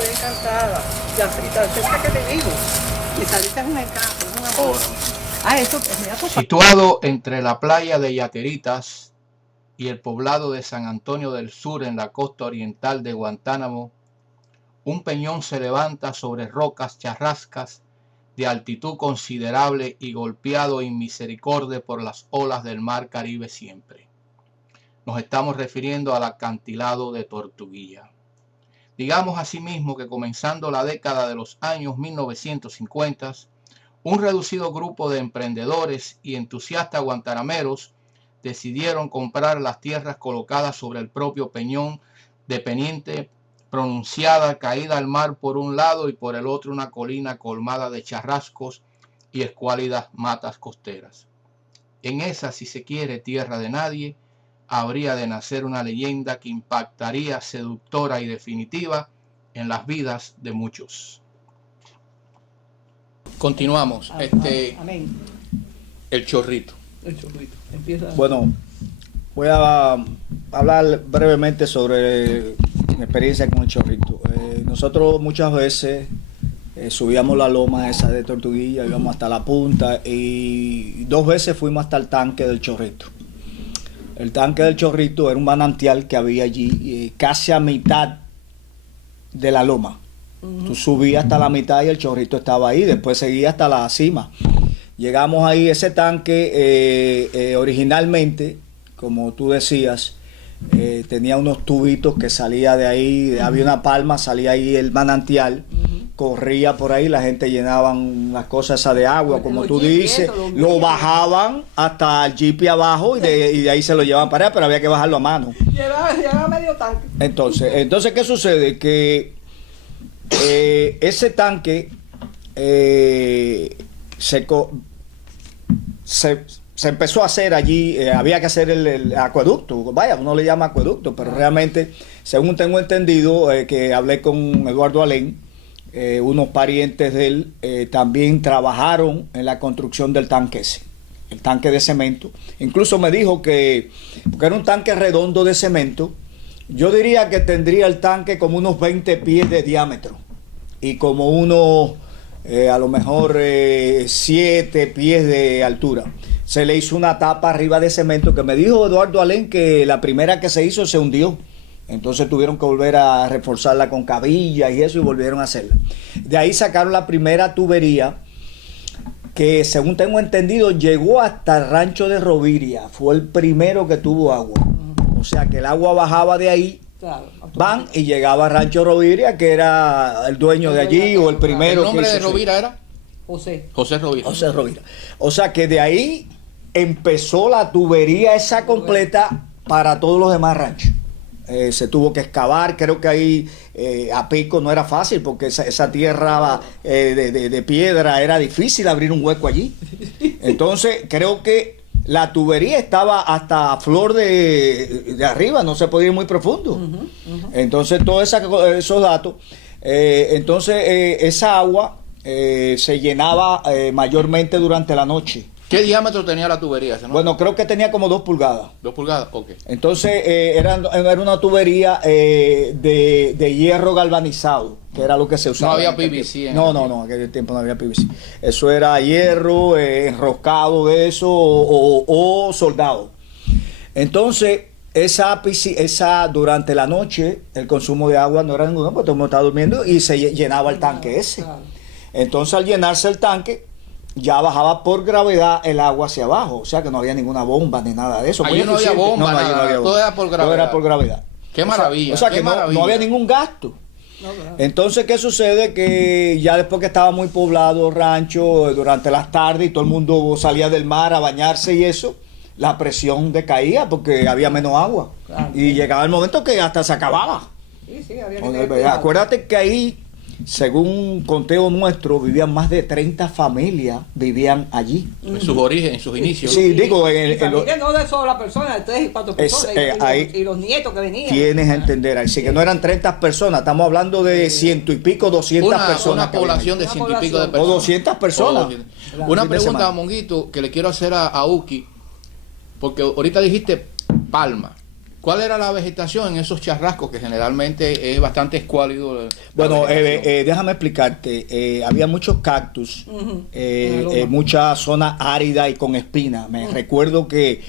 estoy encantada. Yacerita, cerca que te digo. Y saliste es un encanto, es un amor. Eso, pues mira tu Situado entre la playa de Yateritas y el poblado de San Antonio del Sur en la costa oriental de Guantánamo, un peñón se levanta sobre rocas charrascas de altitud considerable y golpeado en misericordia por las olas del mar Caribe siempre. Nos estamos refiriendo al acantilado de Tortuguilla. Digamos asimismo que comenzando la década de los años 1950, un reducido grupo de emprendedores y entusiastas guantanameros decidieron comprar las tierras colocadas sobre el propio peñón de pendiente pronunciada, caída al mar por un lado y por el otro una colina colmada de charrascos y escuálidas matas costeras. En esa, si se quiere, tierra de nadie, habría de nacer una leyenda que impactaría seductora y definitiva en las vidas de muchos. Continuamos. Amén. El Chorrito. El Chorrito. Empieza. Bueno, voy a hablar brevemente sobre mi experiencia con el Chorrito. Nosotros muchas veces subíamos la loma esa de Tortuguilla, íbamos hasta la punta y 2 veces fuimos hasta el tanque del Chorrito. El tanque del Chorrito era un manantial que había allí casi a mitad de la loma. Tú subías hasta la mitad y el Chorrito estaba ahí, después seguía hasta la cima. Llegamos ahí, ese tanque originalmente, como tú decías, tenía unos tubitos que salía de ahí, había una palma, salía ahí el manantial, corría por ahí, la gente llenaban las cosas esas de agua, como tú dices, lo bajaban hasta el jeep abajo y de ahí se lo llevaban para allá, pero había que bajarlo a mano. Llevaba medio tanque. Entonces, ¿qué sucede? Que ese tanque se empezó a hacer allí, había que hacer el acueducto, vaya, uno le llama acueducto, pero realmente, según tengo entendido, que hablé con Eduardo Alén, unos parientes de él también trabajaron en la construcción del tanque ese, el tanque de cemento. Incluso me dijo que, porque era un tanque redondo de cemento, yo diría que tendría el tanque como unos 20 pies de diámetro y como unos, a lo mejor 7 pies de altura. Se le hizo una tapa arriba de cemento que me dijo Eduardo Alén que la primera que se hizo se hundió. Entonces tuvieron que volver a reforzarla con cabillas y eso y volvieron a hacerla. De ahí sacaron la primera tubería que, según tengo entendido, llegó hasta el rancho de Roviria. Fue el primero que tuvo agua. O sea que el agua bajaba de ahí, Claro, van y llegaba a Rancho Roviria, que era el dueño de allí o el primero. ¿El nombre que de Rovira era? José Rovira. José Rovira. O sea que de ahí empezó la tubería esa completa para todos los demás ranchos. Se tuvo que excavar, creo que ahí a pico no era fácil porque esa tierra de piedra era difícil abrir un hueco allí. Entonces creo que la tubería estaba hasta flor de arriba, no se podía ir muy profundo. Entonces todos esos datos, esa agua se llenaba mayormente durante la noche. ¿Qué diámetro tenía la tubería? ¿No? Bueno, creo que tenía como 2 pulgadas. 2 pulgadas, ok. Entonces era una tubería de hierro galvanizado, que era lo que se usaba. No había PVC. No, en aquel tiempo no había PVC. Eso era hierro enroscado de eso o soldado. Entonces, esa durante la noche, el consumo de agua no era ninguno, porque todo el mundo estaba durmiendo y se llenaba el tanque ese. Entonces, al llenarse el tanque, ya bajaba por gravedad el agua hacia abajo, o sea que no había ninguna bomba ni nada de eso. Allí no había bomba, allí no había bomba. Todo era por gravedad. Todo era por gravedad. Qué maravilla. O sea que no había ningún gasto. Claro. Entonces, ¿qué sucede? Que ya después que estaba muy poblado el rancho, durante las tardes y todo el mundo salía del mar a bañarse y eso, la presión decaía porque había menos agua. Claro. Y llegaba el momento que hasta se acababa. Sí, había que Acuérdate que ahí, según un conteo nuestro, vivían más de 30 familias, vivían allí. En sus orígenes, en sus inicios. Sí, digo, no de sola persona, de 3 y 4 personas, y los nietos que venían. Tienes a entender, así que no eran 30 personas, estamos hablando de 100 y pico, 200 personas. Una población de 100 y pico de personas. O 200 personas. Una pregunta, Monguito, que le quiero hacer a Uki, porque ahorita dijiste palma. ¿Cuál era la vegetación en esos charrascos que generalmente es bastante escuálido? Bueno, déjame explicarte. Había muchos cactus, mucha zona árida y con espina. Me recuerdo que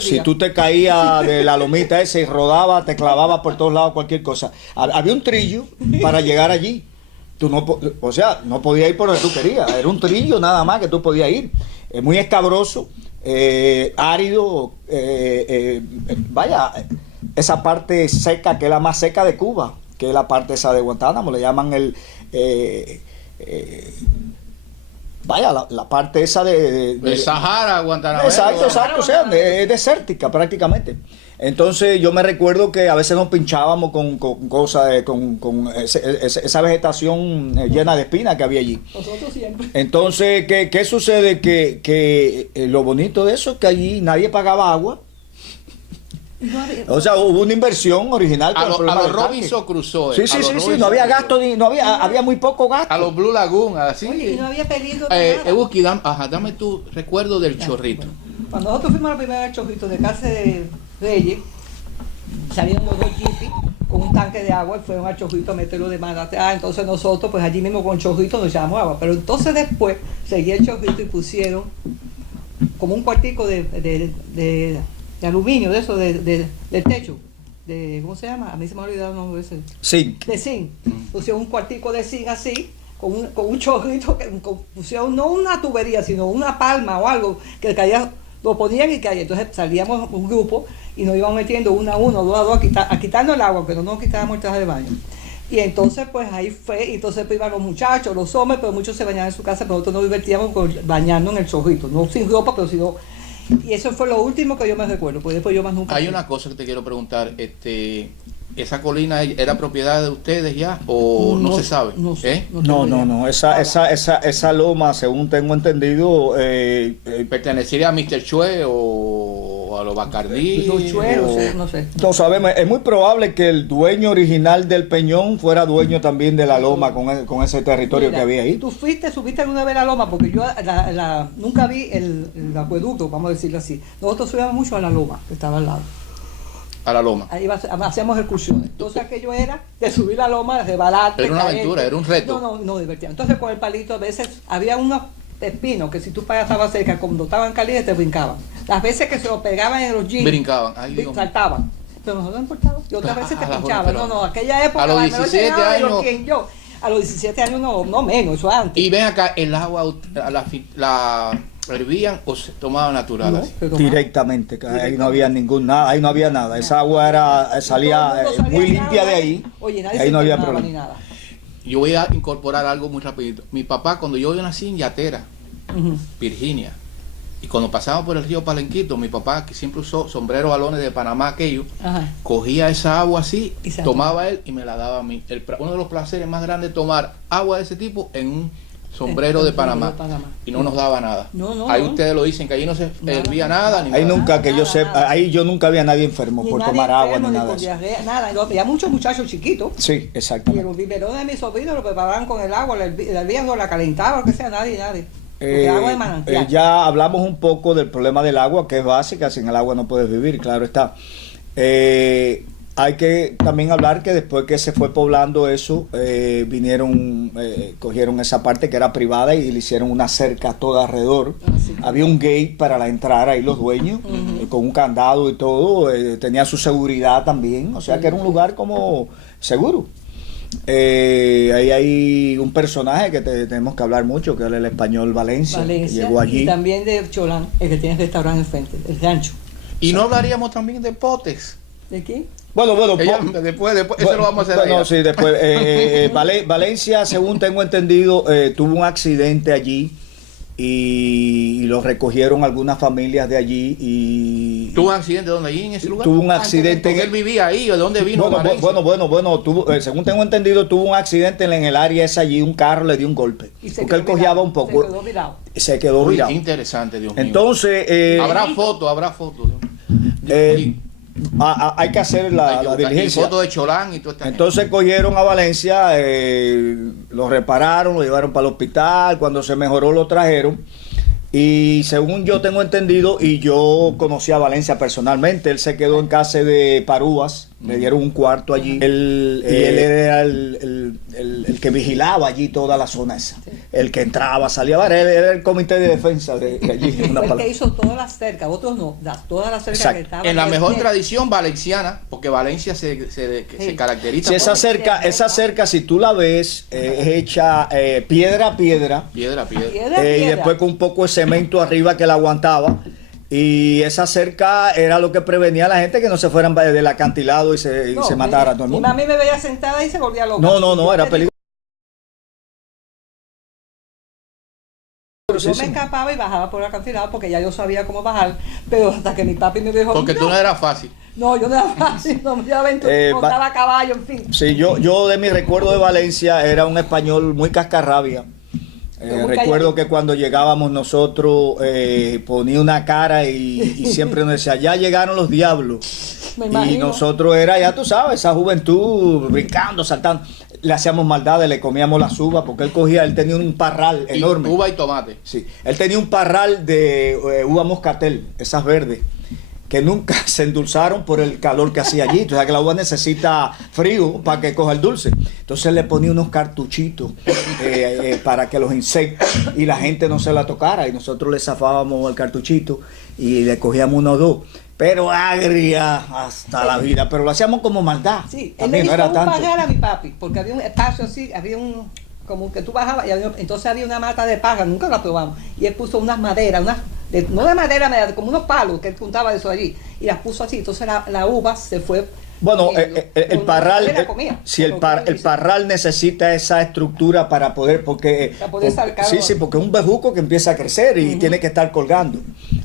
si tú te caías de la lomita esa y rodabas, te clavabas por todos lados cualquier cosa. Había un trillo para llegar allí. Tú no, o sea, no podías ir por donde tú querías. Era un trillo nada más que tú podías ir. Es muy escabroso. Árido, vaya, esa parte seca, que es la más seca de Cuba, que es la parte esa de Guantánamo, le llaman vaya, la parte esa el Sahara, Guantánamo. Exacto, o sea, es desértica prácticamente. Entonces yo me recuerdo que a veces nos pinchábamos con cosas, con esa vegetación llena de espinas que había allí. Nosotros siempre. Entonces, ¿qué sucede? Que lo bonito de eso es que allí nadie pagaba agua. O sea, hubo una inversión original. A los Robinson Crusoe. Sí, no había gasto, había muy poco gasto. A los Blue Lagoon, así. Oye, y no había peligro. Euski, dame tu recuerdo del chorrito. Bueno, cuando nosotros fuimos a la primera vez al chorrito de casa de Reyes, salieron los dos jeepis con un tanque de agua y fueron al chorrito a meterlo de mano. Entonces nosotros, pues allí mismo con el chorrito nos echamos agua. Pero entonces después seguía el chorrito y pusieron como un cuartico de aluminio, de eso, del techo. ¿Cómo se llama? A mí se me ha olvidado el nombre ese. Zinc. De zinc. Pusieron un cuartico de zinc así, con un chorrito, pusieron no una tubería, sino una palma o algo que caía, lo ponían y caía. Entonces salíamos un grupo y nos íbamos metiendo uno a uno, dos a dos, a quitarnos el agua, pero no nos quitábamos el traje de baño. Y entonces pues ahí fue, y entonces pues iban los muchachos, los hombres, pero muchos se bañaban en su casa, pero nosotros nos divertíamos bañando en el chorrito, no sin ropa, pero sino. Y eso fue lo último que yo me recuerdo, porque después yo más nunca. Hay una cosa que te quiero preguntar, ¿esa colina era propiedad de ustedes ya o no se sabe? No, esa loma, según tengo entendido, ¿pertenecería a Mr. Chue o a los Bacardí? Los Chue, no sé. No sabemos, es muy probable que el dueño original del Peñón fuera dueño también de la loma con ese territorio. Mira, que había ahí. ¿Tú subiste alguna vez a la loma? Porque yo nunca vi el acueducto, vamos a decirlo así. Nosotros subíamos mucho a la loma, que estaba al lado. A la loma. Ahí hacíamos excursiones. Entonces aquello era de subir la loma, de rebalarte. Era una aventura, era un reto. No, divertido. Entonces con el palito a veces había unos espinos que si tú pasabas cerca, cuando estaban calientes te brincaban. Las veces que se lo pegaban en los jeans, brincaban, saltaban. Pero nosotros no importaba. Y otras veces te pinchaban. No, aquella época. A los 17 años. A los 17 años no menos, eso antes. Y ven acá, el agua la hervían o se tomaba natural. No, directamente, ahí no había ahí no había nada. Esa agua salía muy limpia de ahí. Oye, nadie ahí se no había problema. problema. Ni nada. Yo voy a incorporar algo muy rapidito. Mi papá, cuando yo nací en Yatera, Virginia, y cuando pasábamos por el río Palenquito, mi papá, que siempre usó sombreros balones de Panamá aquello, cogía esa agua así, tomaba él y me la daba a mí. Uno de los placeres más grandes es tomar agua de ese tipo en un sombrero de Panamá. Y no nos daba nada. Ahí ustedes lo dicen, que ahí no se hervía nada. Ni ahí nada. Nunca que yo sepa, ahí yo nunca había nadie enfermo por tomar agua ni nada de eso. Nada, había muchos muchachos chiquitos. Sí, exactamente. Y los biberones de mis sobrinos lo preparaban con el agua, la hervían o la calentaban, que sea, nadie. Agua de manantial. Ya hablamos un poco del problema del agua, que es básica, sin el agua no puedes vivir, claro está. Hay que también hablar que después que se fue poblando eso, cogieron esa parte que era privada y le hicieron una cerca toda alrededor. Había un gate para la entrada ahí los dueños, con un candado y todo, tenía su seguridad también, o sea que era un lugar como seguro. Ahí hay un personaje que tenemos que hablar mucho, que es el español Valencia, que llegó allí. Y también de Cholán, el que tiene el restaurante enfrente, el rancho. Y no hablaríamos también de Potes. ¿De qué? Bueno, después eso lo vamos a hacer. Bueno, sí, después. Valencia, según tengo entendido, tuvo un accidente allí y lo recogieron algunas familias de allí. Y ¿Tuvo un accidente dónde allí en ese lugar? Tuvo un accidente. Porque él vivía ahí, ¿de dónde vino? Bueno, según tengo entendido, tuvo un accidente en el área esa allí, un carro le dio un golpe. Porque él cojeaba un poco. Se quedó virado. Interesante, Dios mío. Entonces. Habrá fotos. Hay que hacer la diligencia. Foto de Cholán y todo esto. Entonces cogieron a Valencia, lo repararon, lo llevaron para el hospital. Cuando se mejoró lo trajeron Y según yo tengo entendido, y yo conocí a Valencia personalmente, él se quedó en casa de Parúas, le dieron un cuarto allí. Él era el que vigilaba allí toda la zona esa. Sí. El que entraba, salía, él era el comité de defensa de allí. Fue el que hizo todas las cercas, otros no, todas las cercas Exacto. que estaban. En la mejor tradición valenciana, porque Valencia se caracteriza Si esa cerca, si tú la ves, es hecha piedra a piedra. piedra. Y después con un poco de cemento arriba que la aguantaba. Y esa cerca era lo que prevenía a la gente que no se fueran del acantilado y se matara a todo el Mi mundo. mami me veía sentada y se volvía loca. No, era peligroso. Yo me escapaba y bajaba por el acantilado porque ya yo sabía cómo bajar, pero hasta que mi papi me dijo... Porque tú no eras fácil. No, yo no era fácil, no me montaba a caballo, en fin. Sí, yo de mi recuerdo de Valencia era un español muy cascarrabia. Recuerdo que cuando llegábamos nosotros ponía una cara y siempre nos decía, ya llegaron los diablos. Me Y imagino. nosotros era, ya tú sabes, esa juventud brincando, saltando. Le hacíamos maldades, le comíamos las uvas, porque él tenía un parral enorme. Uva y tomate. Sí, él tenía un parral de uva moscatel, esas verdes, que nunca se endulzaron por el calor que hacía allí. Tú sabes que la uva necesita frío para que coja el dulce. Entonces le ponía unos cartuchitos para que los insectos y la gente no se la tocara. Y nosotros le zafábamos el cartuchito y le cogíamos uno o dos. Pero agria hasta la vida. Pero lo hacíamos como maldad. Sí, él También le no hizo era un tanto. pajar a mi papi, porque había un espacio así, había un... como que tú bajabas y entonces había una mata de paja, nunca la probamos. Y él puso unas maderas, no de madera, como unos palos que él juntaba eso allí. Y las puso así, entonces la uva se fue. Bueno, el parral, la comía, si el parral necesita esa estructura para poder, Para poder sacar. sí, porque es un bejuco que empieza a crecer y tiene que estar colgando.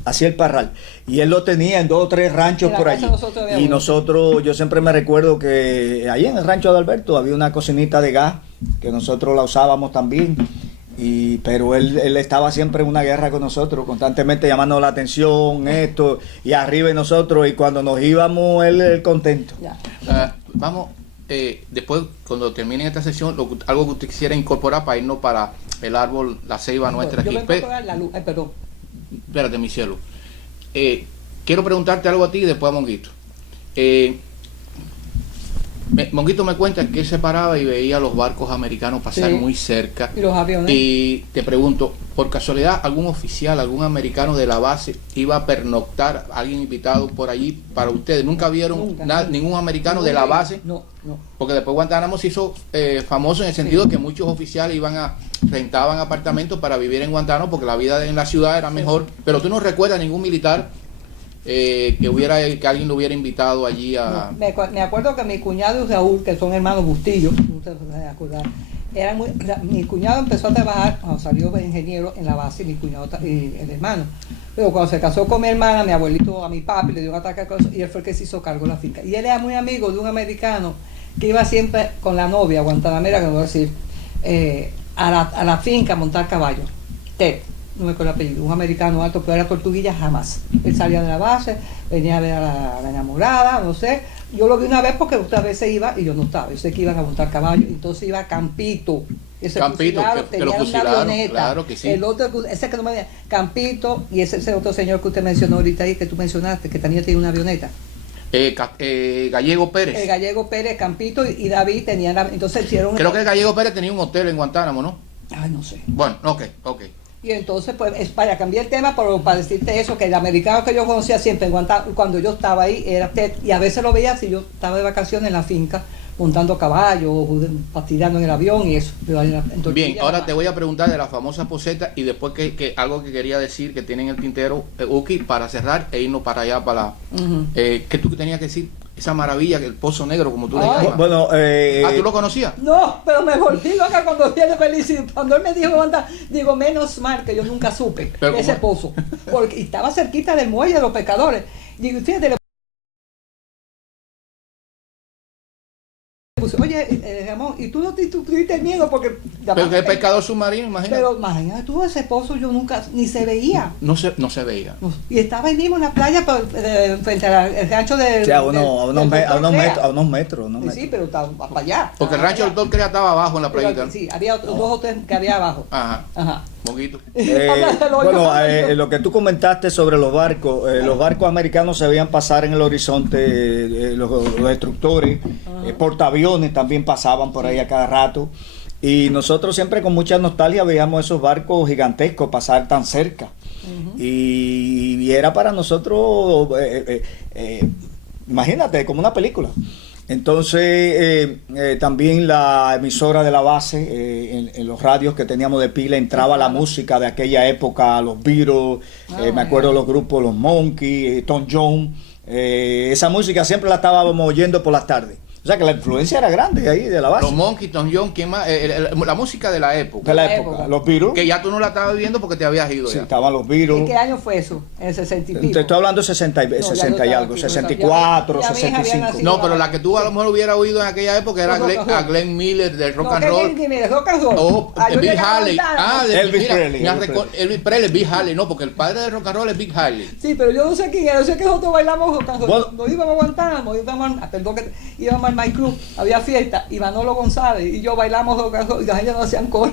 Así el parral. Y él lo tenía en 2 o 3 ranchos por allí. Y nosotros, yo siempre me recuerdo que ahí en el rancho de Alberto había una cocinita de gas que nosotros la usábamos también. Pero él estaba siempre en una guerra con nosotros, constantemente llamando la atención, esto, y arriba de nosotros, y cuando nos íbamos, él contento. Ya. Vamos, después, cuando termine esta sesión, algo que usted quisiera incorporar para irnos para el árbol, la ceiba nuestra Yo aquí. me puedo dar la luz, perdón. Espérate, mi cielo. Quiero preguntarte algo a ti y después a Monguito. Monguito me cuenta que él se paraba y veía los barcos americanos pasar muy cerca. Y los aviones. Y te pregunto, por casualidad, ¿algún oficial, algún americano de la base iba a pernoctar, alguien invitado por allí para ustedes? ¿Nunca vieron ningún americano de la base? No. Porque después Guantánamo se hizo famoso en el sentido que muchos oficiales rentaban apartamentos para vivir en Guantánamo porque la vida en la ciudad era mejor. Pero tú no recuerdas ningún militar que alguien lo hubiera invitado allí a... No, me acuerdo que mi cuñado y Raúl, que son hermanos Bustillo, no te vas a acordar, mi cuñado empezó a trabajar, cuando salió de ingeniero en la base, mi cuñado y el hermano. Pero cuando se casó con mi hermana, mi abuelito a mi papi le dio un ataque al corazón y él fue el que se hizo cargo de la finca. Y él era muy amigo de un americano que iba siempre con la novia, guantanamera, que no voy a decir, a la finca a montar caballo. Ted, no me acuerdo el apellido, un americano alto, pero era tortuguilla jamás. Él salía de la base, venía a ver a la enamorada, no sé. Yo lo vi una vez porque otras veces iba y yo no estaba. Yo sé que iban a montar caballo, entonces iba a Campito. Campito, que lo fusilaron, claro que sí. El otro, ese que no me Campito, y ese otro señor que usted mencionó ahorita ahí, que tú mencionaste, que también tenía una avioneta. Gallego Pérez. El Gallego Pérez, Campito y David tenían entonces hicieron... Creo que el Gallego Pérez tenía un hotel en Guantánamo, ¿no? Ay, no sé. Bueno, ok. Y entonces, pues, para cambiar el tema, pero para decirte eso, que el americano que yo conocía siempre en Guantánamo, cuando yo estaba ahí, era Ted, y a veces lo veía si yo estaba de vacaciones en la finca, montando caballos, fastidiando en el avión y eso. Bien, ahora te voy a preguntar de la famosa poseta y después que algo que quería decir que tienen el tintero, Uki, para cerrar e irnos para allá, para ¿qué tú tenías que decir? Esa maravilla, el Pozo Negro, como tú le llamas. Bueno, ¿tú lo conocías? No, pero me volví loca cuando viene feliz. Cuando él me dijo, anda, digo, menos mal que yo nunca supe pero ese pozo. Porque estaba cerquita del muelle de los pescadores. Digo, fíjate, oye, Ramón, ¿y tú no tuviste miedo? Porque... Pero que el pescador submarino, imagínate. Pero imagínate tú, ese pozo yo nunca, ni se veía. No se veía. Y estaba ahí mismo en la playa, frente al rancho de... Sí, a unos metros. Sí, pero estaba para allá. Porque el rancho del Doctor Crea estaba abajo en la playita. Sí, había dos o tres que había abajo. Ajá. Moguito. Lo que tú comentaste sobre los barcos americanos se veían pasar en el horizonte, los destructores, portaaviones también pasaban por ahí a cada rato. Y nosotros siempre con mucha nostalgia veíamos esos barcos gigantescos pasar tan cerca. Y era para nosotros, imagínate, como una película. Entonces, también la emisora de la base, en los radios que teníamos de pila, entraba la música de aquella época, los Beatles, me acuerdo los grupos, los Monkees, Tom Jones. Esa música siempre la estábamos oyendo por las tardes. O sea que la influencia era grande ahí de la base. Los Monkees, Tom Jones, ¿quién más? La música de la época. De la época. Los Beatles. Que ya tú no la estabas viendo porque te habías ido. Sí, ya. estaban los Beatles. ¿En qué año fue eso? ¿En el 60 y pico? Te estoy hablando de 60 y algo, 64, ya mi hija había 65. nacido. No, pero la que tú a lo mejor hubiera oído en aquella época era a Glenn Miller del rock and roll. Rock and roll. O Yo Bill llegaba a Haley. Montana. Elvis Presley. Elvis Presley, Bill Haley, no, porque el padre del rock and roll es Bill Haley. Sí, pero yo no sé quién era, yo sé que nosotros bailamos rock and roll. Bueno. Nos íbamos a Guantánamo, íbamos al My Club, había fiesta, y Manolo González y yo bailamos rock and roll y la gente no hacían coro.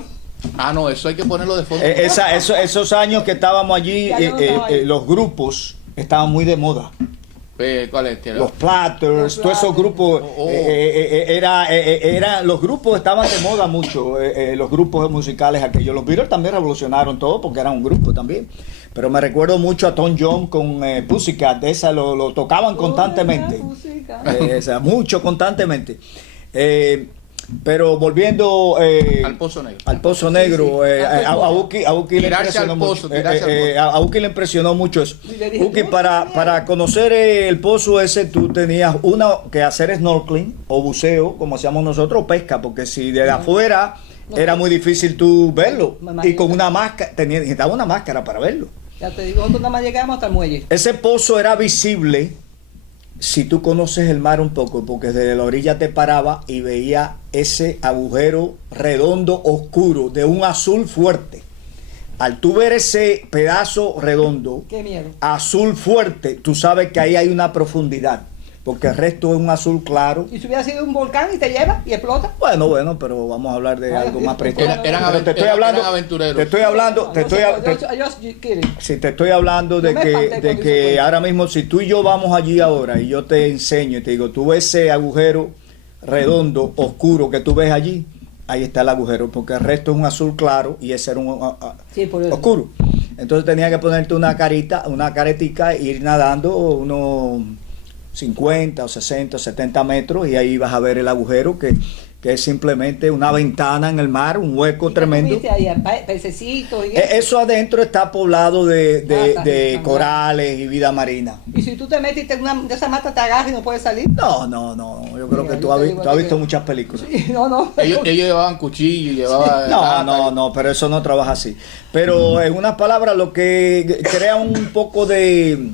Ah, no, eso hay que ponerlo de fondo. Esos años que estábamos allí, Ya yo no estaba ahí. los grupos estaban muy de moda. ¿Cuál es? Los Platters, todos esos grupos, los grupos estaban de moda mucho, los grupos musicales aquellos. Los Beatles también revolucionaron todo porque eran un grupo también. Pero me recuerdo mucho a Tom Jones con Pussycat, de esa lo tocaban constantemente. Mucho constantemente. Pero volviendo Al Pozo Negro. al Pozo Negro, Sí, sí. a Uki le Tirarse al impresionó pozo, mucho. tirarse al pozo. A Uki le impresionó mucho eso. Y le dije, Uki, "No, para conocer el pozo ese, tú tenías que hacer snorkeling o buceo, como hacíamos nosotros, o pesca, porque si de afuera era muy difícil tú verlo. Y con una máscara, necesitaba una máscara para verlo. Ya te digo, nosotros nada más llegamos hasta el muelle. Ese pozo era visible si tú conoces el mar un poco, porque desde la orilla te paraba y veía ese agujero redondo oscuro de un azul fuerte. Al tú ver ese pedazo redondo, Qué miedo. azul fuerte, tú sabes que ahí hay una profundidad, porque el resto es un azul claro. Y si hubiera sido un volcán y te lleva y explota. Bueno, pero vamos a hablar de algo más prehistórico. Eran Pero te estoy hablando, aventureros. te estoy hablando, si te estoy hablando de Yo me espanté de cuando que hizo eso. ahora mismo, si tú y yo vamos allí ahora y yo te enseño y te digo, tú ves ese agujero redondo, oscuro que tú ves allí, ahí está el agujero, porque el resto es un azul claro y ese era un Sí, por eso. oscuro. Entonces tenía que ponerte una caretica, e ir nadando unos 50 o 60 o 70 metros y ahí vas a ver el agujero que es simplemente una ventana en el mar, un hueco tremendo. ¿Viste ahí pececitos y eso? Eso adentro está poblado de Está bien. corales y vida marina. Y si tú te metiste en una de esas matas, te agarras y no puedes salir. No, yo creo Mira, que yo tú has te digo tú has que- visto muchas películas. Sí, no. Ellos llevaban cuchillo, llevaban... No, pero eso no trabaja así. Pero en unas palabras, lo que crea un poco de...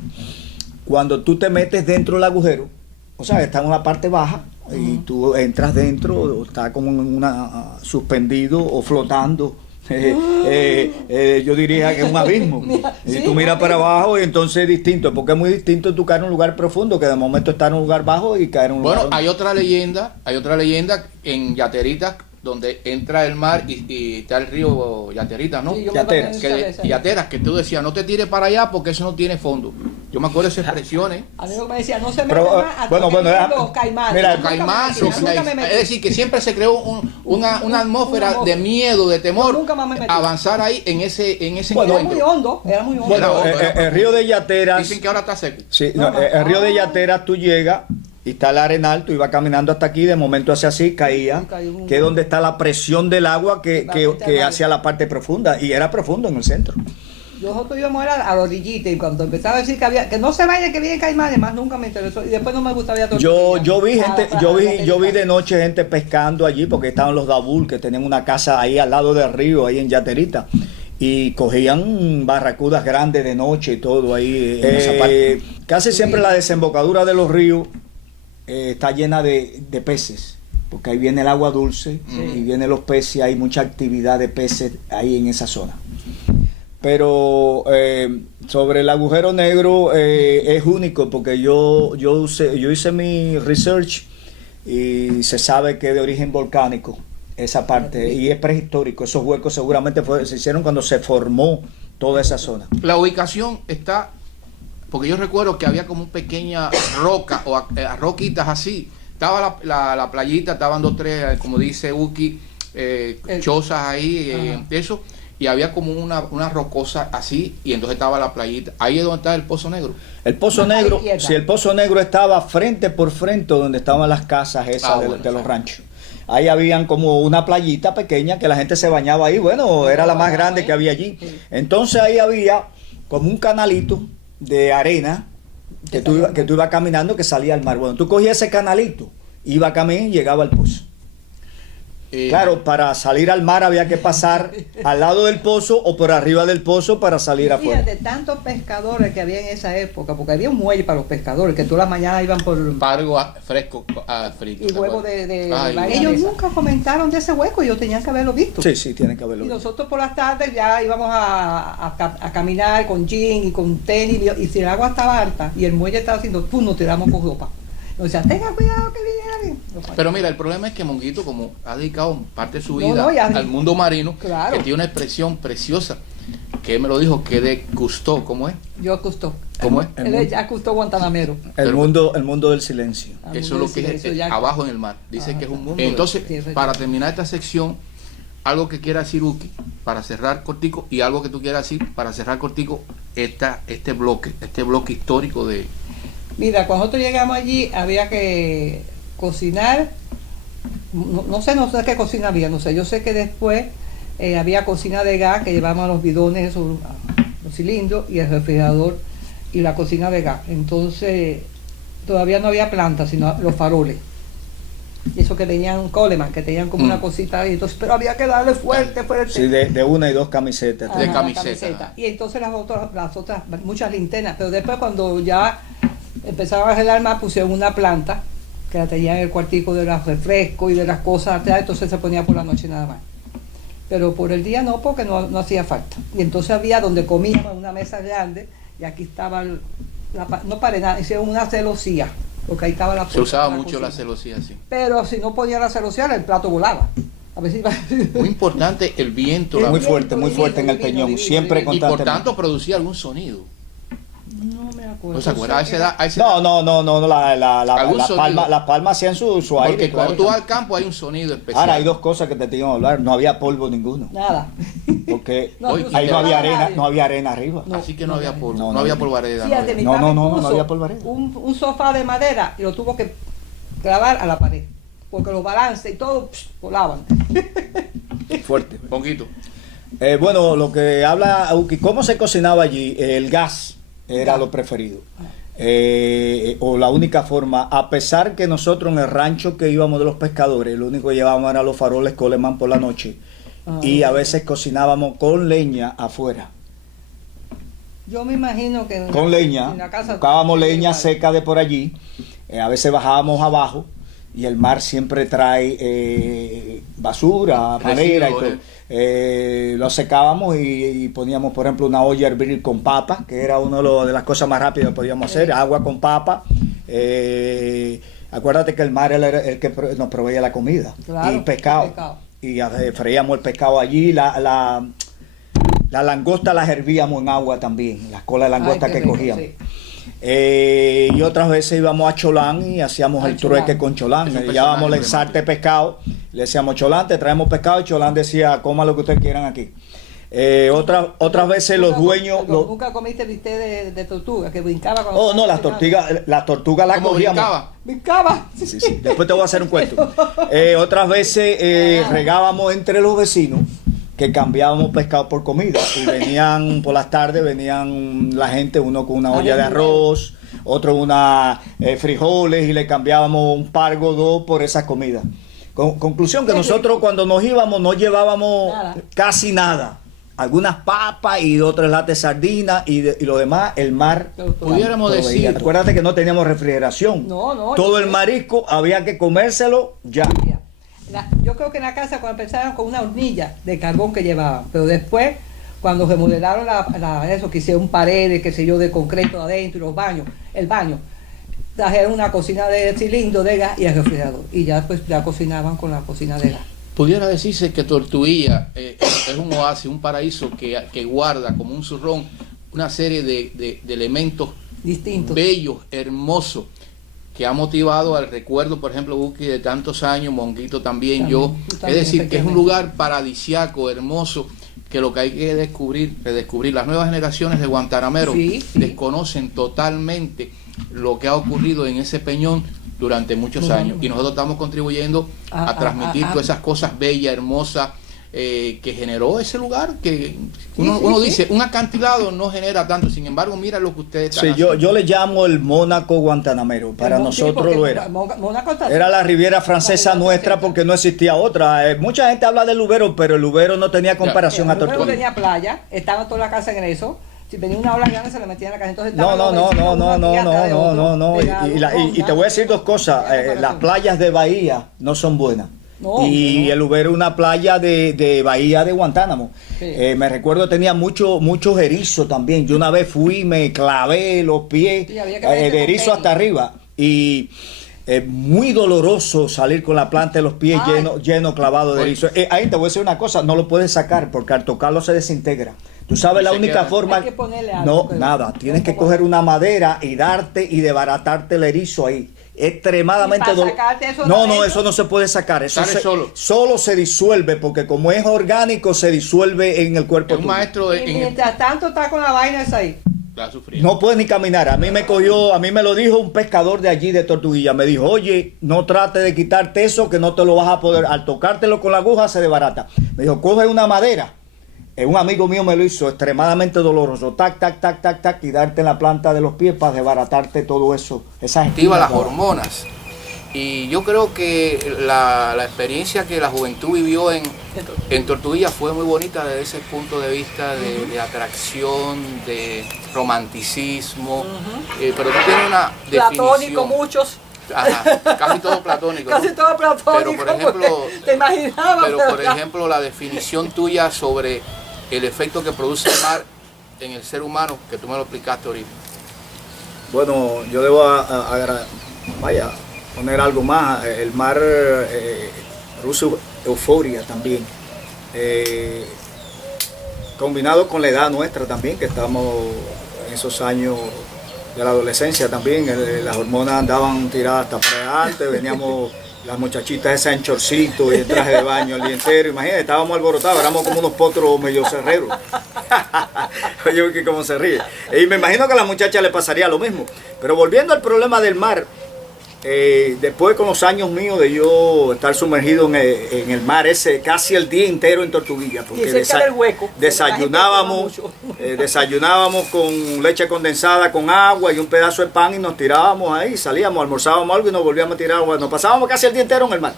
Cuando tú te metes dentro del agujero, o sea, está en una parte baja y tú entras dentro, o está como en una suspendido o flotando. Yo diría que es un abismo. Mira, Y sí, tú miras un para abismo. abajo y entonces es distinto, porque es muy distinto tú caer en un lugar profundo que de momento estar en un lugar bajo y caer en un Bueno, lugar... hay otra leyenda en Yateritas donde entra el mar y está el río Yateritas, ¿no? Sí, yo me Yateras. pasé muchas veces. Yateras, que tú decías, no te tires para allá porque eso no tiene fondo. Yo me acuerdo de esas expresiones. A mí me decía, no se Pero, metan más bueno, los caimanes. mira, Nunca me Caimán, metí, nunca me metí. es decir, que siempre se creó una atmósfera de miedo, de temor, Yo nunca más me metí. avanzar ahí en ese Bueno, Era muy hondo, era muy hondo. Bueno, el río de Yateras... Dicen que ahora está seco. Sí, No, no, el río de ah. Yateras tú llegas y está el arenal, tú ibas caminando hasta aquí, de momento hacia así, caía, Sí, cayó un- que es donde está la presión del agua que Bastante hacia la parte profunda, y era profundo en el centro. Nosotros íbamos a la orillita y cuando empezaba a decir que no se vaya, que vienen caimanes, más nunca me interesó y después no me gustaba ya Yo vi gente, yo vi de noche gente pescando allí, porque estaban los Dabul, que tenían una casa ahí al lado del río, ahí en Yaterita, y cogían barracudas grandes de noche y todo ahí en esa parte. Casi siempre la desembocadura de los ríos está llena de peces, porque ahí viene el agua dulce y vienen los peces, hay mucha actividad de peces ahí en esa zona. Pero sobre el agujero negro es único, porque yo hice mi research y se sabe que es de origen volcánico. esa parte, y es prehistórico. Esos huecos seguramente se hicieron cuando se formó toda esa zona. La ubicación está, porque yo recuerdo que había como una pequeña roca o roquitas así. Estaba la playita, estaban 2, 3, como dice Uki, chozas ahí, eso, y había como una rocosa así, y entonces estaba la playita. Ahí es donde está el Pozo Negro. El Pozo Negro, si el Pozo Negro estaba frente por frente donde estaban las casas esas de los ranchos. Ahí habían como una playita pequeña que la gente se bañaba ahí. Bueno, era la más grande que había allí. Entonces ahí había como un canalito de arena que tú ibas caminando que salía al mar. Bueno, tú cogías ese canalito, iba a caminar y llegaba al pozo. Claro, para salir al mar había que pasar al lado del pozo o por arriba del pozo para salir afuera. De tantos pescadores que había en esa época, porque había un muelle para los pescadores, que todas las mañanas iban por... Pargo fresco, frito. Y huevo de Ay, ellos nunca comentaron de ese hueco, ellos tenían que haberlo visto. Sí, tienen que haberlo Y visto. nosotros por las tardes ya íbamos a caminar con jean y con tenis, y si el agua estaba alta y el muelle estaba haciendo, pum, nos tiramos con ropa. Nos decían, tenga cuidado que viene alguien. Pero mira, el problema es que Monguito, como ha dedicado parte de su No, vida no, ya- al mundo marino, Claro. que tiene una expresión preciosa, que él me lo dijo, que degustó, ¿cómo es? Yo Custó. ¿Cómo es? Él es ya Custó Guantanamero. El mundo del silencio. Eso es lo que es abajo en el mar. Dice que es un mundo. Entonces, Sí, es verdad. para terminar esta sección, algo que quiera decir Uki, para cerrar cortico, y algo que tú quieras decir para cerrar cortico, este bloque histórico de... Mira, cuando nosotros llegamos allí había que cocinar, no sé qué cocina había, no sé, yo sé que después había cocina de gas que llevaban los bidones, esos, los cilindros y el refrigerador y la cocina de gas. Entonces todavía no había plantas, sino los faroles. Y eso que tenían un Coleman, que tenían como una cosita ahí, entonces, pero había que darle fuerte. Sí, de 1 y 2 camisetas. Ajá, de la camiseta. Y entonces las otras, muchas linternas, pero después cuando ya empezaron a arreglar más, pusieron una planta que la tenían en el cuartico de los refrescos y de las cosas atrás, entonces se ponía por la noche nada más. Pero por el día no, porque no hacía falta. Y entonces había donde comíamos una mesa grande, y aquí estaba, no para nada, hicieron una celosía, porque ahí estaba la Se usaba la mucho la cocina. celosía, sí. Pero si no ponía la celosía, el plato volaba. A ver si iba... Muy importante el viento. Muy la- fuerte en el Divino, peñón. divino, Siempre divino. y por constantemente. tanto producía algún sonido. No me acuerdo. ¿No se acuerda? A esa edad, No, Algún sonido. las palmas hacían su aire. porque cuando claro. tú vas al campo hay un sonido especial. Ahora hay dos cosas que te tengo que hablar. No había polvo ninguno. Nada. Porque No, Hoy- ahí no había arena, nadie. no había arena arriba. No. Así que no había polvo. no, No había no. polvareda. Fíjate, había. mi No, padre no puso había polvareda. un sofá de madera y lo tuvo que clavar a la pared, porque los balances y todo volaban. Fuerte. Ponquito. Bueno, lo que habla Auki, ¿cómo se cocinaba allí? El gas era lo preferido. O la única forma, a pesar que nosotros en el rancho que íbamos de los pescadores, lo único que llevábamos era los faroles Coleman por la noche. Y a veces cocinábamos con leña afuera. Yo me imagino que Con leña, en la casa buscábamos leña igual. seca de por allí, a veces bajábamos abajo y el mar siempre trae basura, madera y todo. Lo secábamos y poníamos, por ejemplo, una olla a hervir con papa, que era una de las cosas más rápidas que podíamos hacer, agua con papa. Acuérdate que el mar era el que nos proveía la comida, Claro, y pescado. pescado. Y freíamos el pescado allí, la langosta las hervíamos en agua también, las colas de langosta Ay, qué que rico, cogíamos. sí. Y otras veces íbamos a Cholán y hacíamos A el Cholán. trueque con Cholán. Es un Le llevábamos el personaje ensarte de pescado, le decíamos Cholán, te traemos pescado, y Cholán decía, coma lo que ustedes quieran aquí. Otras veces los dueños... Nunca comiste bistec de tortuga, que brincaba cuando Oh, no, estaba las tortugas las ¿Cómo cogíamos. brincaba? brincaba. Sí, sí. Después te voy a hacer un cuento. Otras veces regábamos entre los vecinos, que cambiábamos pescado por comida. Y venían por las tardes, venían la gente, uno con una olla de arroz, otro una frijoles, y le cambiábamos un pargo, dos por esas comidas. Conclusión que nosotros cuando nos íbamos no llevábamos Nada. casi nada. Algunas papas y otras latas de sardinas y lo demás, el mar. Pudiéramos proveía. decir, Acuérdate que no teníamos refrigeración. No, Todo el yo- marisco había que comérselo ya. Yo creo que en la casa cuando empezaron con una hornilla de carbón que llevaban, pero después cuando remodelaron eso, que hicieron paredes, qué sé yo, de concreto adentro y los baños, el baño, trajeron una cocina de cilindro de gas y el refrigerador, y ya pues ya cocinaban con la cocina de gas. Pudiera decirse que Tortuguilla es un oasis, un paraíso que guarda como un zurrón una serie de elementos Distintos. bellos, hermosos, que ha motivado al recuerdo, por ejemplo, Buki, de tantos años, Monguito también, yo. También, Es decir, que es un efectivamente. lugar paradisiaco, hermoso, que lo que hay que redescubrir. Las nuevas generaciones de guantanameros Sí. desconocen totalmente lo que ha ocurrido en ese peñón durante muchos años, y nosotros estamos contribuyendo a transmitir todas esas cosas bellas, hermosas, que generó ese lugar, que uno dice, un acantilado no genera tanto, sin embargo, mira lo que ustedes están Sí, haciendo. yo le llamo el Mónaco guantanamero, para nosotros lo era. Era la Riviera Francesa nuestra porque no existía otra. Mucha gente habla del Lubero, pero el Lubero no tenía comparación a Luego Tortuguilla. tenía playa, estaban toda la casa en eso. Si venía una ola grande se le metían en la casa. Entonces No, estaban no, los no, vecinos, no, uno no, aquí no, atrás de no, otro, no, no. pegados, Y te voy a decir dos cosas. Las playas de Bahía no son buenas. No, Y no. el Lubero es una playa de Bahía de Guantánamo. Sí. Me recuerdo tenía muchos erizos también. Yo una vez fui, me clavé los pies Sí, había que meterte de con erizo tenis. hasta arriba. Y es muy doloroso salir con la planta de los pies Ay. lleno clavado de Oye. erizo. Ahí te voy a decir una cosa, no lo puedes sacar porque al tocarlo se desintegra. Tú sabes Y la se única queda. forma. Hay que ponerle algo, No, pero- nada. Tienes que un poco- coger una madera y darte y desbaratarte el erizo ahí. Extremadamente Y para doloroso. sacarte eso No, de no, adentro. eso no se puede sacar. Eso Sale solo. solo se disuelve porque como es orgánico se disuelve en el cuerpo Es un tuyo. maestro Y en mientras tanto está con la vaina esa ahí. la sufriendo. No puedes ni caminar. A mí me lo dijo un pescador de allí de Tortuguilla. Me dijo, oye, no trate de quitarte eso que no te lo vas a poder. Al tocártelo con la aguja se desbarata. Me dijo, coge una madera. Un amigo mío me lo hizo extremadamente doloroso. Tac, tac, tac, tac, tac. Y darte en la planta de los pies para desbaratarte todo eso. Esas Activa las espinas. hormonas. Y yo creo que la experiencia que la juventud vivió en Tortuguilla fue muy bonita desde ese punto de vista de atracción, de romanticismo. Pero tú tienes una Platónico, definición. muchos. Ajá, casi todo platónico. ¿no? Casi todo platónico. Pero, por ejemplo, porque te imaginabas. Pero por ejemplo, la definición tuya sobre el efecto que produce el mar en el ser humano, que tú me lo explicaste ahorita. Bueno, yo debo poner algo más. El mar produce euforia también. Combinado con la edad nuestra también, que estamos en esos años de la adolescencia también. Las hormonas andaban tiradas hasta para adelante, veníamos las muchachitas esas en chorcito y en traje de baño el día entero. Imagínate, estábamos alborotados, éramos como unos potros medio cerreros. Oye, que cómo se ríe. Y me imagino que a la muchacha le pasaría lo mismo. Pero volviendo al problema del mar, después con los años míos de yo estar sumergido en el mar ese casi el día entero en Tortuguilla, porque Y cerca del hueco. desayunábamos, La gente toma desayunábamos con leche condensada con agua y un pedazo de pan y nos tirábamos ahí, salíamos, almorzábamos algo y nos volvíamos a tirar agua. Nos pasábamos casi el día entero en el mar.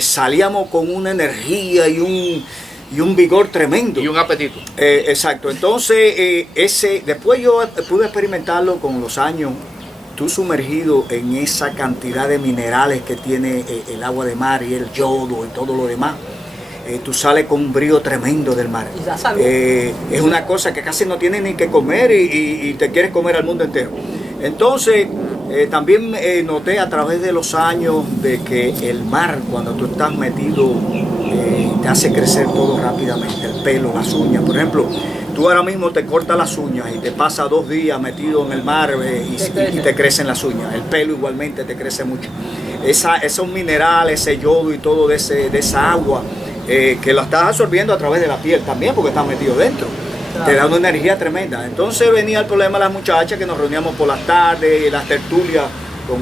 Salíamos con una energía y un vigor tremendo. Y un apetito. Exacto, entonces después yo pude experimentarlo con los años, tú sumergido en esa cantidad de minerales que tiene el agua de mar y el yodo y todo lo demás, tú sales con un brío tremendo del mar. Y da salud. Es una cosa que casi no tienes ni que comer y te quieres comer al mundo entero. Entonces, también noté a través de los años de que el mar, cuando tú estás metido, te hace crecer todo rápidamente, el pelo, las uñas. Por ejemplo, tú ahora mismo te cortas las uñas y te pasas 2 días metido en el mar y te crecen las uñas. El pelo igualmente te crece mucho. Esos minerales, ese yodo y todo de esa agua, que lo estás absorbiendo a través de la piel también porque estás metido dentro. Te da una energía tremenda. Entonces venía el problema de las muchachas que nos reuníamos por las tardes, las tertulias con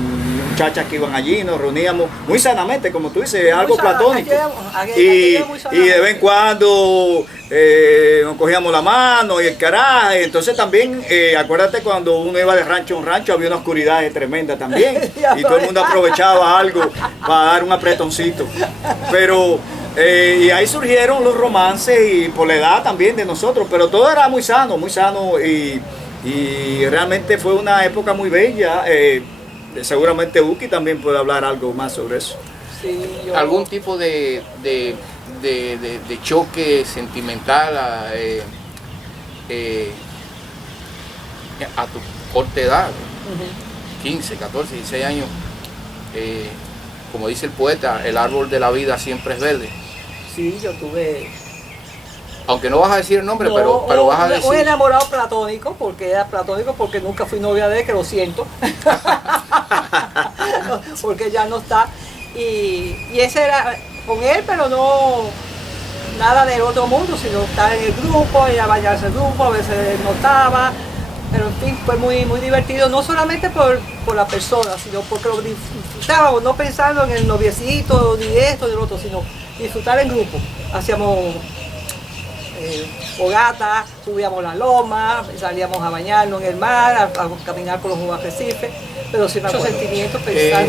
muchachas que iban allí, nos reuníamos muy sanamente, como tú dices, algo platónico. Y de vez en cuando nos cogíamos la mano y el caraje. Entonces también, acuérdate cuando uno iba de rancho a un rancho, había una oscuridad tremenda también. Y todo el mundo aprovechaba algo para dar un apretoncito. Pero y ahí surgieron los romances y por la edad también de nosotros, pero todo era muy sano y realmente fue una época muy bella. Seguramente Uki también puede hablar algo más sobre eso. Sí, ¿Algún tipo de choque sentimental a tu corta edad, 15, 14, 16 años? Como dice el poeta, el árbol de la vida siempre es verde. Sí, yo tuve... Aunque no vas a decir el nombre, No, pero vas a decir... un enamorado platónico, porque era platónico, porque nunca fui novia de él, que lo siento. Porque ya no está. Y ese era con él, pero no nada del otro mundo, sino estar en el grupo, ir a bañarse el grupo, a veces no estaba. Pero en fin, fue muy, muy divertido, no solamente por la persona, sino porque lo disfrutábamos, no pensando en el noviecito, ni esto, ni lo otro, sino disfrutar en grupo. Hacíamos fogata, subíamos la loma, salíamos a bañarnos en el mar, a caminar por los arrecifes, pero sin muchos sentimientos, pensar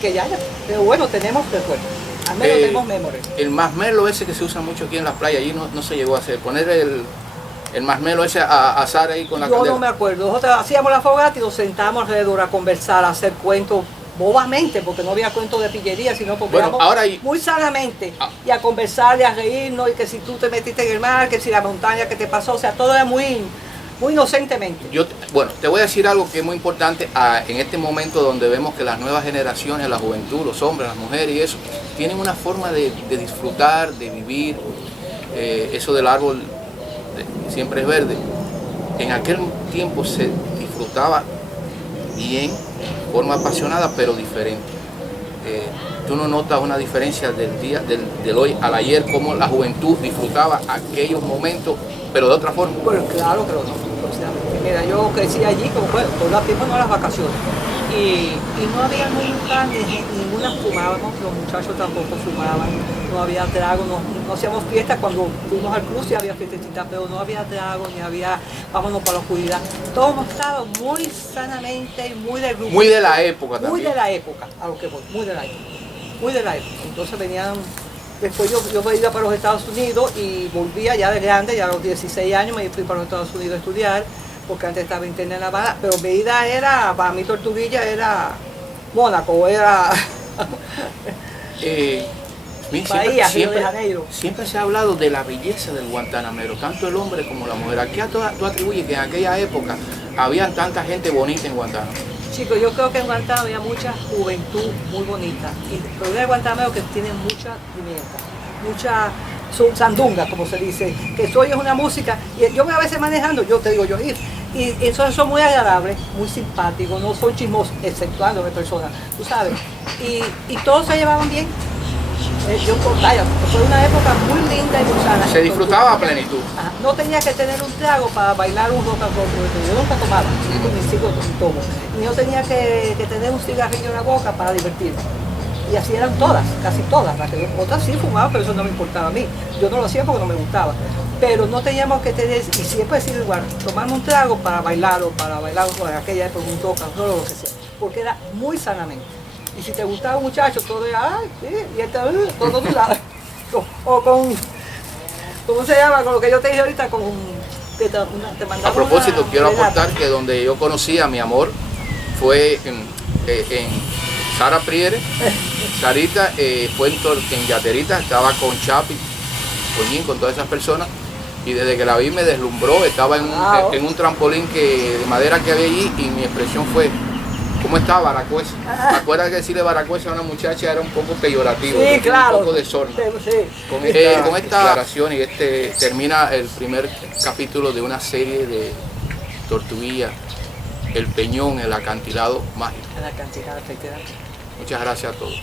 que ya, pero bueno, tenemos recuerdos, al menos tenemos memoria. El masmelo ese que se usa mucho aquí en la playa, allí no se llegó a hacer, poner el masmelo ese a asar ahí con la Yo candela. no me acuerdo, nosotros hacíamos la fogata y nos sentábamos alrededor a conversar, a hacer cuentos bobamente, porque no había cuentos de pillería, sino porque Bueno, ahora muy sanamente, y a conversar y a reírnos, y que si tú te metiste en el mar, que si la montaña que te pasó, o sea, todo era muy inocentemente. Bueno, te voy a decir algo que es muy importante en este momento donde vemos que las nuevas generaciones, la juventud, los hombres, las mujeres y eso, tienen una forma de disfrutar, de vivir, eso del árbol siempre es verde. En aquel tiempo se disfrutaba bien, de forma apasionada, pero diferente. Tú no notas una diferencia del hoy al ayer, como la juventud disfrutaba aquellos momentos, pero de otra forma. Bueno, claro que no. O sea, mira, yo crecí allí como fue, todo el tiempo no las vacaciones. Y no había nunca, ninguna fumábamos, los muchachos tampoco fumaban, no había trago, no hacíamos fiestas. Cuando fuimos al club sí había fiestecitas, pero no había trago, ni había, vámonos para la oscuridad. Todos hemos estado muy sanamente y muy del grupo. Muy de la época también. Muy de la época, a lo que voy, muy de la época. Muy de la época. Entonces venían, después yo me iba para los Estados Unidos y volvía ya de grande, ya a los 16 años me fui para los Estados Unidos a estudiar, porque antes estaba interna en La Habana, pero mi ida era, para mí Tortuguilla era Mónaco, era Bahía, Río de Janeiro. Siempre se ha hablado de la belleza del guantanamero, tanto el hombre como la mujer. ¿A qué tú atribuyes que en aquella época había tanta gente bonita en Guantánamo? Chicos, yo creo que en Guantánamo había mucha juventud muy bonita. Y el problema de Guantánamo es que tiene mucha pimienta, mucha sandunga, como se dice, que eso es una música. Y yo voy a veces manejando, yo te digo, yo ir. Y eso son muy agradables, muy simpáticos, no son chismosos, exceptuando de personas, tú sabes. Y todos se llevaban bien. Vaya, fue una época muy linda y muy sana. Se disfrutaba a plenitud. Ajá. No tenía que tener un trago para bailar un rock and roll, porque yo nunca tomaba, con mis hijos tomo. Y no tenía que tener un cigarrillo en la boca para divertirme. Y así eran todas, casi todas. Otras sí fumaban, pero eso no me importaba a mí. Yo no lo hacía porque no me gustaba. Pero no teníamos que tener, y siempre decir igual, tomarme un trago para bailar o en aquella época un rock and roll o lo que sea. Porque era muy sanamente. Y si te gustaba un muchacho, todo era, ay, sí, y este, todo tu lado. O con, ¿cómo se llama? Con lo que yo te dije ahorita, con que te mandaba. A propósito, una quiero renata. aportar que donde yo conocí a mi amor fue en Sara Priere. Sarita fue en Yaterita, estaba con Chapi, con todas esas personas. Y desde que la vi me deslumbró, estaba en un trampolín de madera que había allí y mi expresión fue: ¿cómo está Baracuesa? ¿Acuerdas que decirle Baracuesa a una muchacha era un poco peyorativo? Sí, claro. Un poco de sorna. Sí. Con esta aclaración y termina el primer capítulo de una serie de Tortuguilla, El Peñón, el acantilado mágico. La cantidad, efectivamente. Muchas gracias a todos.